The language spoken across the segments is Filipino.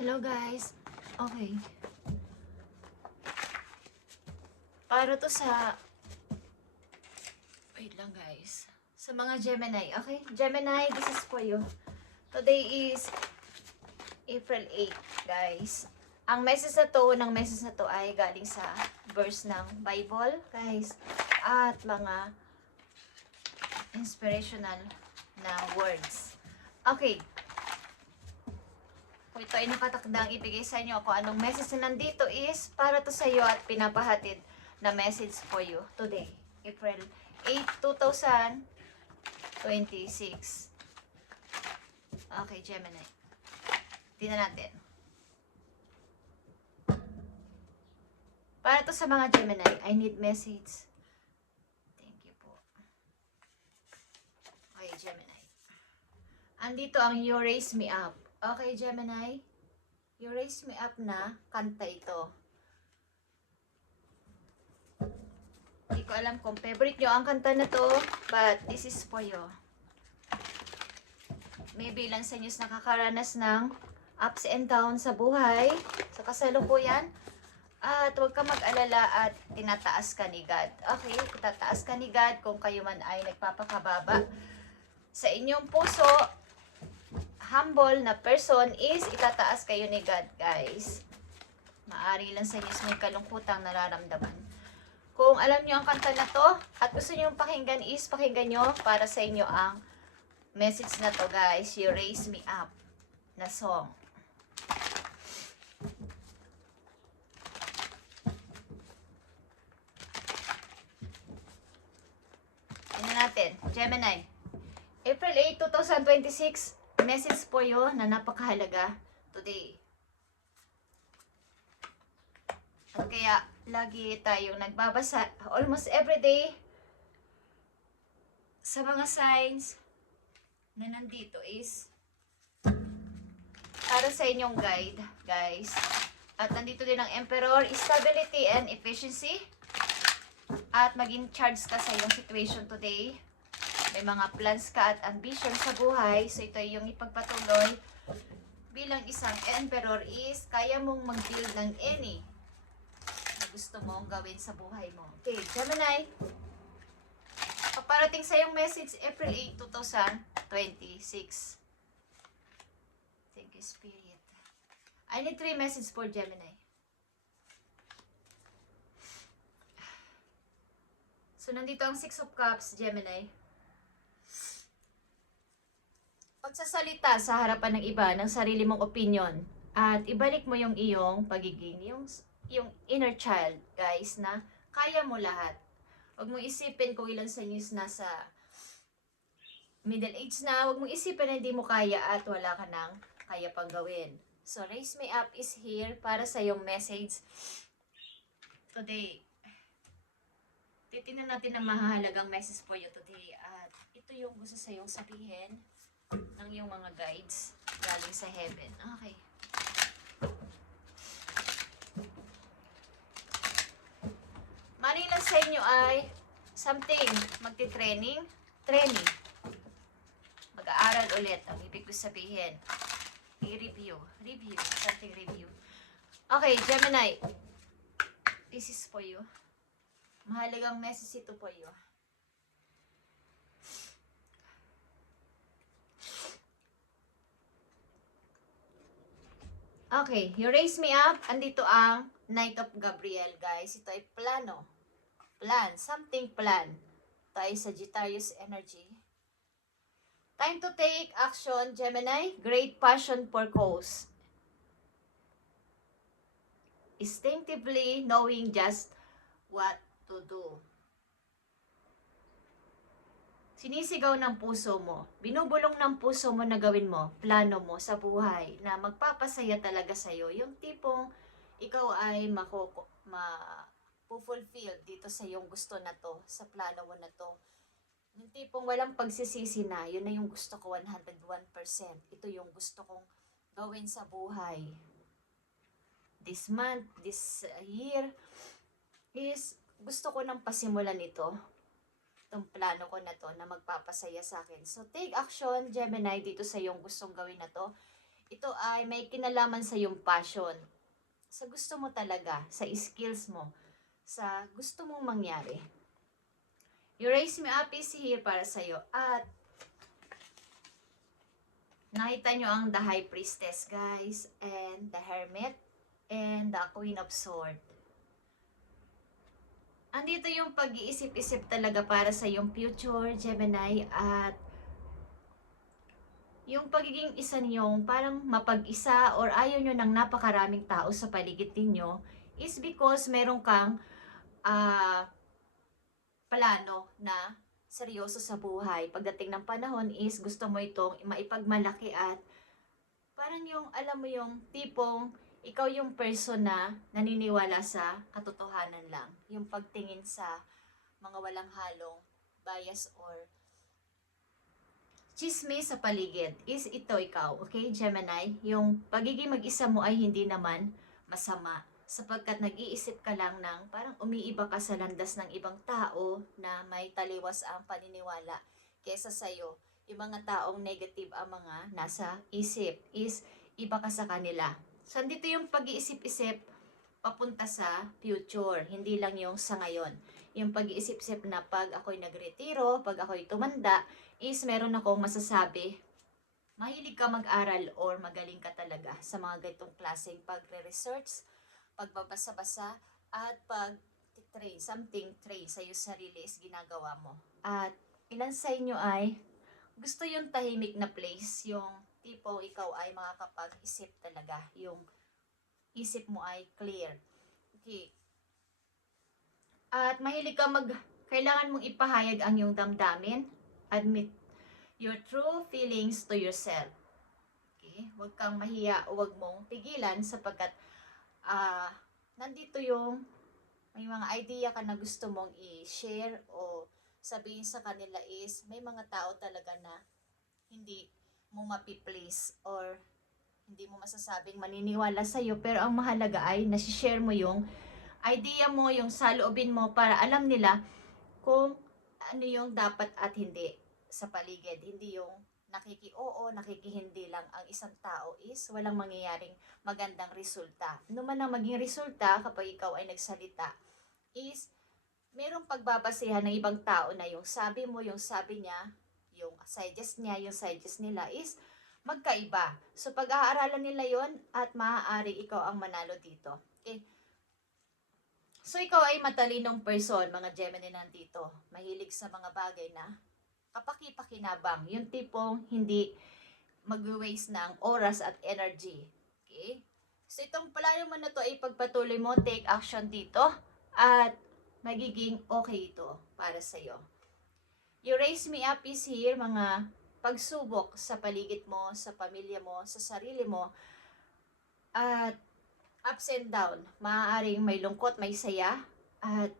Hello guys. Okay. Para to sa... Wait lang guys. Sa mga Gemini. Okay? Gemini, this is for you. Today is April 8, guys. Ang message na to ay galing sa verse ng Bible, guys. At mga inspirational na words. Okay. Kung ito ay nakatakdang ibigay sa inyo kung anong message na nandito is para to sa iyo at pinapahatid na message for you today, April 8, 2026. Okay, Gemini. Tingnan natin. Para to sa mga Gemini, I need message. Thank you po. Okay, Gemini. Andito ang You Raise Me Up. Okay, Gemini. You Raise Me Up na kanta ito. Hindi ko alam kung favorite nyo ang kanta na to, but this is for you. Maybe ilan sa inyo nakakaranas ng ups and downs sa buhay, sa kasalukuyan. At huwag ka mag-alala at tinataas ka ni God. Okay, tataas ka ni God kung kayo man ay nagpapakababa. Sa inyong puso, humble na person is itataas kayo ni God, guys. Maari lang sa inyo may kalungkutang nararamdaman. Kung alam nyo ang kanta na to at gusto nyo pakinggan is pakinggan nyo para sa inyo ang message na to, guys. You Raise Me Up na song. Tingnan natin. Gemini. April 8, 2026. Message po yun na napakahalaga today. At kaya lagi tayong nagbabasa almost every day sa mga signs na nandito is para sa inyong guide, guys. At nandito din ang Emperor, stability and efficiency. At maging charged ka sa iyong situation today. May mga plans ka at ambition sa buhay. So ito yung ipagpatuloy. Bilang isang Emperor is kaya mong mag-deal ng any na gusto mong gawin sa buhay mo. Okay, Gemini. Paparating sa iyong message April 8, 2026. Thank you, Spirit. I need 3 messages for Gemini. So, nandito ang 6 of Cups, Gemini. Pagsasalita sa harapan ng iba, ng sarili mong opinion, at ibalik mo yung iyong pagiging, yung inner child, guys, na kaya mo lahat. Huwag mong isipin kung ilan sa inyo nasa middle age na, huwag mong isipin na hindi mo kaya at wala ka nang kaya pang gawin. So, Raise Me Up is here para sa iyong message today. Titingnan natin ang mahalagang message for you today. At ito yung gusto sa iyong sabihin ng iyong mga guides galing sa heaven. Okay. Maring lang sa inyo ay something, magti-training, training. Mag-aaral ulit. Ang ibig ko sabihin, i-review, something review. Okay, Gemini. This is for you. Mahalagang message ito for you. Okay, You Raise Me Up. Andito ang Knight of Gabriel, guys. Ito ay plano. Plan. Something plan. Ito ay Sagittarius energy. Time to take action, Gemini. Great passion for cause. Instinctively knowing just what to do. Sinisigaw ng puso mo, binubulong ng puso mo na gawin mo, plano mo sa buhay na magpapasaya talaga sa'yo. Yung tipong ikaw ay ma-fulfill dito sa yung gusto na to, sa plano mo na to. Yung tipong walang pagsisisi na, yun na yung gusto ko 101%. Ito yung gusto kong gawin sa buhay. This month, this year, is gusto ko nang pasimulan ito. Itong plano ko na to na magpapasaya sa akin. So, take action, Gemini, dito sa iyong gustong gawin na to. ito ay may kinalaman sa iyong passion. Sa gusto mo talaga, sa skills mo, sa gusto mong mangyari. You raise me up is here para sa'yo. At nakita nyo ang the High Priestess, guys, and the Hermit, and the Queen of Swords. Andito yung pag-iisip-isip talaga para sa iyong future, Gemini, at yung pagiging isa niyong parang mapag-isa or ayaw nyo ng napakaraming tao sa paligid ninyo is because meron kang plano na seryoso sa buhay. Pagdating ng panahon is gusto mo itong maipagmalaki at parang yung alam mo yung tipong ikaw yung person na naniniwala sa katotohanan lang. Yung pagtingin sa mga walang halong bias or chismis sa paligid is ito ikaw, okay, Gemini? Yung pagiging mag-isa mo ay hindi naman masama sapagkat nag-iisip ka lang ng parang umiiba ka sa landas ng ibang tao na may taliwas ang paniniwala kesa sa'yo. Yung mga taong negative ang mga nasa isip is iba ka sa kanila. So, dito yung pag-iisip-isip papunta sa future, hindi lang yung sa ngayon. Yung pag-iisip-isip na pag ako'y nagretiro, pag ako'y tumanda, is meron akong masasabi, mahilig ka mag-aral or magaling ka talaga sa mga ganitong klaseng pagre-research, pagbabasa-basa, at pag-train, something train sa iyo sarili is ginagawa mo. At ilan sa inyo ay gusto yung tahimik na place, yung tipo ikaw ay makakapag-isip talaga, yung isip mo ay clear. Okay. At mahilig ka kailangan mong ipahayag ang iyong damdamin. Admit your true feelings to yourself. Okay? Huwag kang mahiya o huwag mong pigilan sapagkat nandito yung may mga idea ka na gusto mong i-share o sabihin sa kanila is may mga tao talaga na hindi mo mapi-please or hindi mo masasabing maniniwala sa'yo pero ang mahalaga ay nasi-share mo yung idea mo, yung saloobin mo para alam nila kung ano yung dapat at hindi sa paligid. Hindi yung nakiki-oo, nakiki-hindi lang ang isang tao is walang mangyayaring magandang resulta. Ano man ang maging resulta kapag ikaw ay nagsalita is merong pagbabasehan ng ibang tao na yung sabi mo, yung sabi niya, yung suggest niya, yung suggest nila is magkaiba. So pag-aaralan nila yon at maaari ikaw ang manalo dito. Okay? So, ikaw ay matalinong person, mga Gemini nandito. Mahilig sa mga bagay na kapaki-pakinabang. Yung tipong hindi mag-waste ng oras at energy. Okay? So, itong plano mo na to ay pagpatuloy mo, take action dito, at magiging okay ito para sa'yo. You raise me up is here, mga pagsubok sa paligid mo, sa pamilya mo, sa sarili mo, at ups and down. Maaaring may lungkot, may saya, at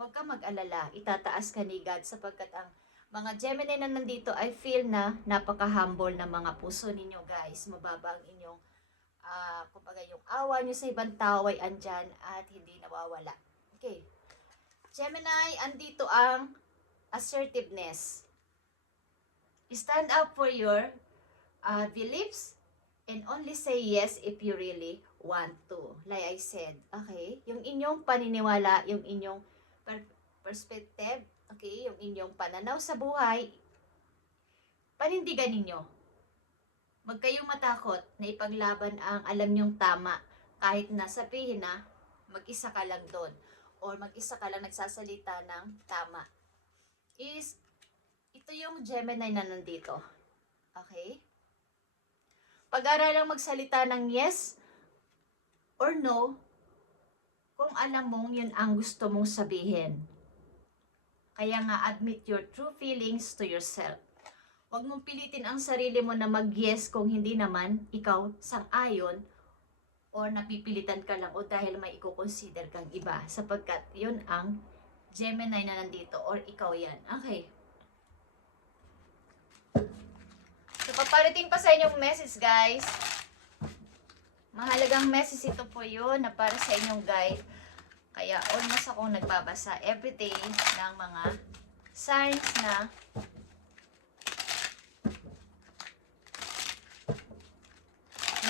huwag kang mag-alala. Itataas ka ni God sapagkat ang mga Gemini na nandito, I feel na napaka-humble na mga puso ninyo, guys. Mababa ang inyong, kumbaga yung awa nyo sa ibang tao ay andyan at hindi nawawala. Okay. Gemini, andito ang assertiveness. Stand up for your beliefs and only say yes if you really want to. Like I said, okay? Yung inyong paniniwala, yung inyong perspective, okay? Yung inyong pananaw sa buhay, panindigan ninyo. Huwag kayong matakot na ipaglaban ang alam nyong tama kahit na sabihin na mag-isa ka lang doon or mag-isa ka lang nagsasalita ng tama. Ito yung Gemini na nandito. Okay? Pag-aralang magsalita ng yes or no kung alam mong yun ang gusto mong sabihin. Kaya nga, admit your true feelings to yourself. Huwag mong pilitin ang sarili mo na mag-yes kung hindi naman ikaw sang-ayon or napipilitan ka lang o dahil may i-consider kang iba sapagkat yun ang Gemini na nandito or ikaw yan. Okay. So, paparating pa sa inyong message, guys. Mahalagang message ito po yun na para sa inyong guide. Kaya, almost akong nagbabasa everyday ng mga signs na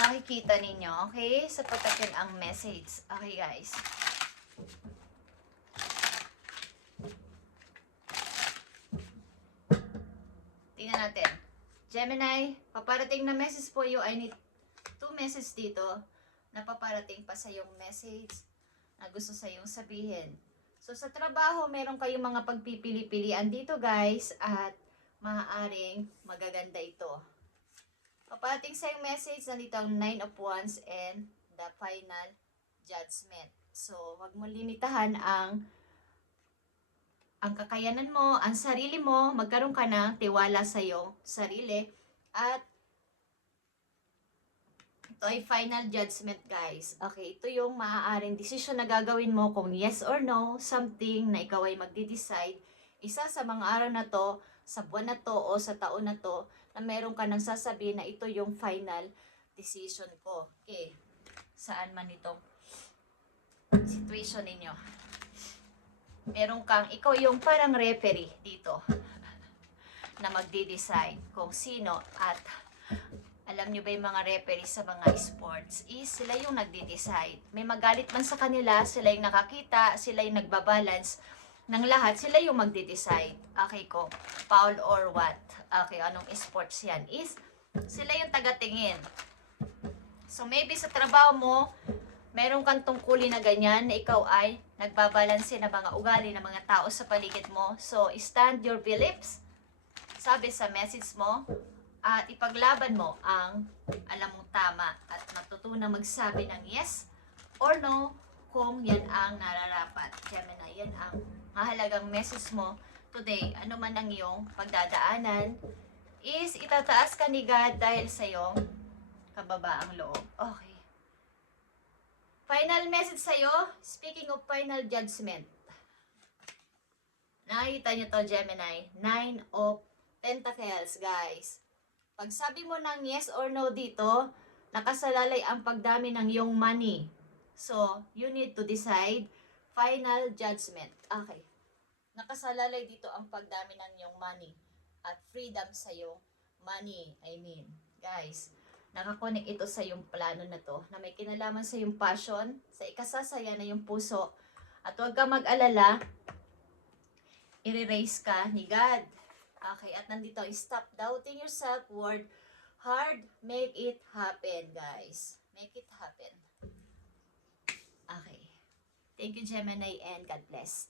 makikita ninyo, okay? Sapagkat yun ang message. Okay, guys. Tingnan natin. Gemini, paparating na message po you. I need 2 message dito na paparating pa sa yung message na gusto sa yung sabihin. So, sa trabaho, meron kayong mga pagpipili-pilian dito, guys, at maaaring magaganda ito. Paparating sa yung message, nandito ang 9 of Wands and the final judgment. So, wag mo limitahan ang kakayanan mo, ang sarili mo, magkaroon ka ng tiwala sa iyong sarili. At ito ay final judgment, guys. Okay, ito yung maaaring decision na gagawin mo kung yes or no, something na ikaw ay magde-decide. Isa sa mga araw na to, sa buwan na to, o sa taon na to, na meron ka nang sasabihin na ito yung final decision ko. Okay, saan man itong situation ninyo. Meron kang, ikaw yung parang referee dito na magde-decide kung sino. At alam nyo ba yung mga referee sa mga sports is sila yung nagde-decide. May magalit man sa kanila, sila yung nakakita, sila yung nagbabalance ng lahat, sila yung magde-decide. Okay, kung foul or what. Okay, anong sports yan is sila yung tagatingin. So maybe sa trabaho mo, meron kang tungkulin na ganyan na ikaw ay nagbabalanse ng mga ugali ng mga tao sa paligid mo. So, stand your beliefs, sabi sa message mo, at ipaglaban mo ang alam mong tama at matutunang magsabi ng yes or no kung yan ang nararapat. Gemini, yan ang mahalagang message mo today. Ano man ang iyong pagdadaanan is itataas ka ni God dahil sa iyong kababaang loob. Okay. Final message sa'yo, speaking of final judgment. Nakikita nyo to, Gemini. 9 of Pentacles, guys. Pag sabi mo ng yes or no dito, nakasalalay ang pagdami ng iyong money. So, you need to decide. Final judgment. Okay. Nakasalalay dito ang pagdami ng iyong money. At freedom sa iyong money. I mean, guys, nakakonek ito sa yung plano na to, na may kinalaman sa yung passion, sa ikasasaya na yung puso. At huwag ka mag-alala, i-raise ka ni God. Okay, at nandito, stop doubting yourself, word hard, make it happen, guys. Make it happen. Okay. Thank you, Gemini, and God bless.